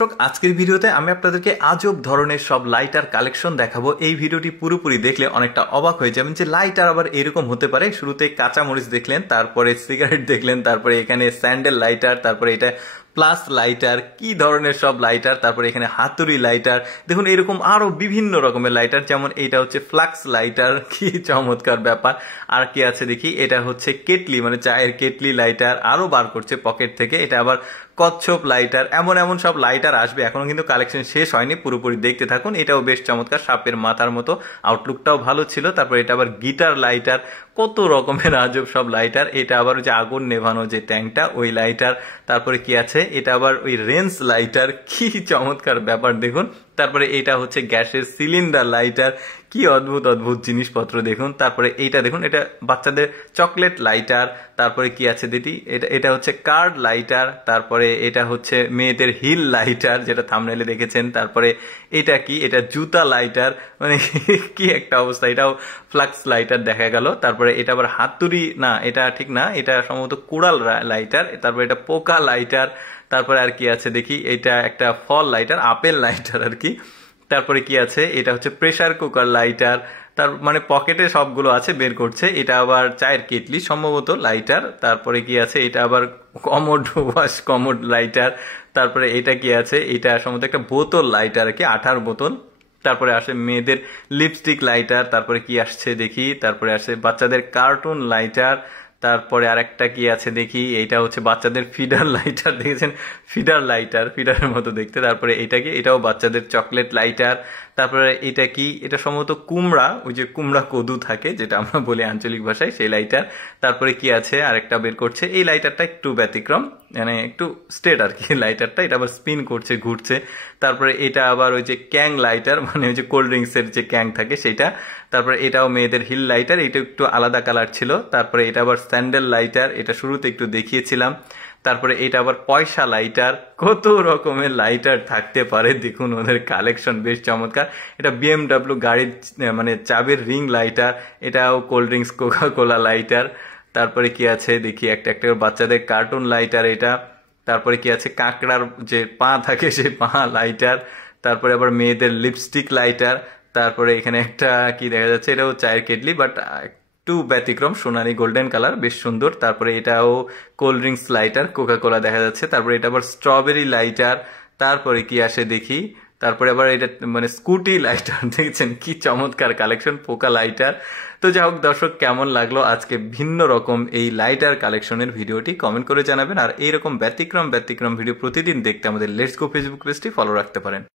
আজকের ভিডিওতে আমি আপনাদেরকে আজব ধরনের সব লাইটার কালেকশন দেখাবো। এই ভিডিওটি পুরোপুরি দেখলে অনেকটা অবাক হয়ে যাবেন যে লাইটার আবার এরকম হতে পারে। শুরুতে কাঁচামরিচ দেখলেন, তারপরে সিগারেট দেখলেন, তারপরে এখানে স্যান্ডেল লাইটার, তারপরে এটা প্লাস লাইটার, কি ধরনের সব লাইটার, তারপরে এখানে হাতুড়ি লাইটার, দেখুন এরকম আরো বিভিন্ন রকমের লাইটার। যেমন এটা হচ্ছে ফ্লাক্স লাইটার, কি চমৎকার ব্যাপার। আর কি আছে দেখি, এটা হচ্ছে কেটলি, মানে চায়ের কেটলি লাইটার, আরো বার করছে পকেট থেকে। এটা আবার কচ্ছপ লাইটার, এমন এমন সব লাইটার আসবে। এখনো কিন্তু কালেকশন শেষ হয়নি, পুরোপুরি দেখতে থাকুন। এটাও বেশ চমৎকার, সাপের মাথার মতো, আউটলুকটাও ভালো ছিল। তারপর এটা আবার গিটার লাইটার, কত রকমের আজব সব লাইটার। এটা আবার যে আগুন নেভানো যে ট্যাঙ্কটা, ওই লাইটার। তারপরে কি আছে, এটা আবার ওই রেঞ্জ লাইটার, কি চমৎকার ব্যাপার দেখুন। তারপরে এটা হচ্ছে গ্যাসের সিলিন্ডার লাইটার, কি অদ্ভুত অদ্ভুত জিনিসপত্র দেখুন। তারপরে এইটা দেখুন, এটা বাচ্চাদের চকলেট লাইটার। তারপরে কি আছে দিদি, এটা হচ্ছে কার্ড লাইটার। তারপরে এটা হচ্ছে মেয়েদের হিল লাইটার, যেটা থাম্বনেলে দেখেছেন। তারপরে এটা কি, এটা জুতা লাইটার, মানে কি একটা অবস্থা। এটাও ফ্লাক্স লাইটার দেখা গেল। তারপরে এটা আবার হাতুড়ি, না এটা ঠিক না, এটা সম্ভবত কুড়াল লাইটার। তারপরে এটা পোকা লাইটার। তারপরে আর কি আছে দেখি, এটা একটা ফল লাইটার, আপেল লাইটার আর কি। তারপরে কি আছে, এটা হচ্ছে প্রেসার কুকার লাইটার। তার মানে পকেটে সবগুলো আছে, বের করছে। এটা আবার চায়ের কেটলি সম্ভবত লাইটার। তারপরে কি আছে, এটা আবার কমোড ওয়াশ কমোড লাইটার। তারপরে এটা কি আছে, এটা সম্ভবত একটা বোতল লাইটার আর কি, আঠার বোতল। তারপরে আসে মেয়েদের লিপস্টিক লাইটার। তারপরে কি আসছে দেখি, তারপরে আসে বাচ্চাদের কার্টুন লাইটার। তারপরে আরেকটা কি আছে দেখি, এইটা হচ্ছে বাচ্চাদের ফিডার লাইটার, দেখেছেন ফিডার লাইটার, ফিডারের মতো দেখতে। তারপরে এটা কি, এটাও বাচ্চাদের চকলেট লাইটার। তারপরে এটা কি, এটা সম্ভবত কুমড়া, ওই যে কুমড়া কদু থাকে যেটা আমরা বলি আঞ্চলিক ভাষায়, সেই লাইটার। তারপরে কি আছে, আরেকটা বের করছে। এই লাইটারটা একটু ব্যতিক্রম, মানে একটু স্ট্রেট আর কি লাইটারটা। এটা আবার স্পিন করছে, ঘুরছে। তারপরে এটা আবার ওই যে ক্যাং লাইটার, মানে ওই যে কোল্ড ড্রিঙ্কসের যে ক্যাং থাকে সেটা। তারপরে এটাও মেয়েদের হিল লাইটার, এটা একটু আলাদা কালার ছিল। তারপরে এটা আবার স্যান্ডেল লাইটার, এটা শুরুতে একটু দেখিয়েছিলাম। তারপরে এটা আবার পয়সা লাইটার, কত রকমের লাইটার থাকতে পারে দেখুন, ওদের কালেকশন বেশ চমৎকার। এটা বিএমডাব্লিউ গাড়ির মানে চাবির রিং লাইটার। এটাও cold drinks Coca Cola lighter. তারপরে কি আছে দেখি, একটা একটা বাচ্চাদের কার্টুন লাইটার এটা। তারপরে কি আছে, কাঁকড়ার যে পা থাকে সেই পা লাইটার। তারপরে আবার মেয়েদের লিপস্টিক লাইটার। তারপরে এখানে একটা কি দেখা যাচ্ছে, এটাও চায়ের কেটলি, বাট একটু ব্যতিক্রম, সোনালি গোল্ডেন কালার, বেশ সুন্দর। তারপরে এটাও cold drinks lighter, Coca Cola দেখা যাচ্ছে। তারপরে এটা আবার স্ট্রবেরি লাইটার। তারপরে কি আসে দেখি, তারপরে আবার এটা মানে স্কুটি লাইটার, দেখছেন কি চমৎকার কালেকশন, পোকা লাইটার। তো যাই হোক দর্শক, কেমন লাগলো আজকে ভিন্ন রকম এই লাইটার কালেকশনের ভিডিওটি, কমেন্ট করে জানাবেন। আর এইরকম ব্যতিক্রম ব্যতিক্রম ভিডিও প্রতিদিন দেখতে আমাদের লেটস গো ফেসবুক পেজটি ফলো রাখতে পারেন।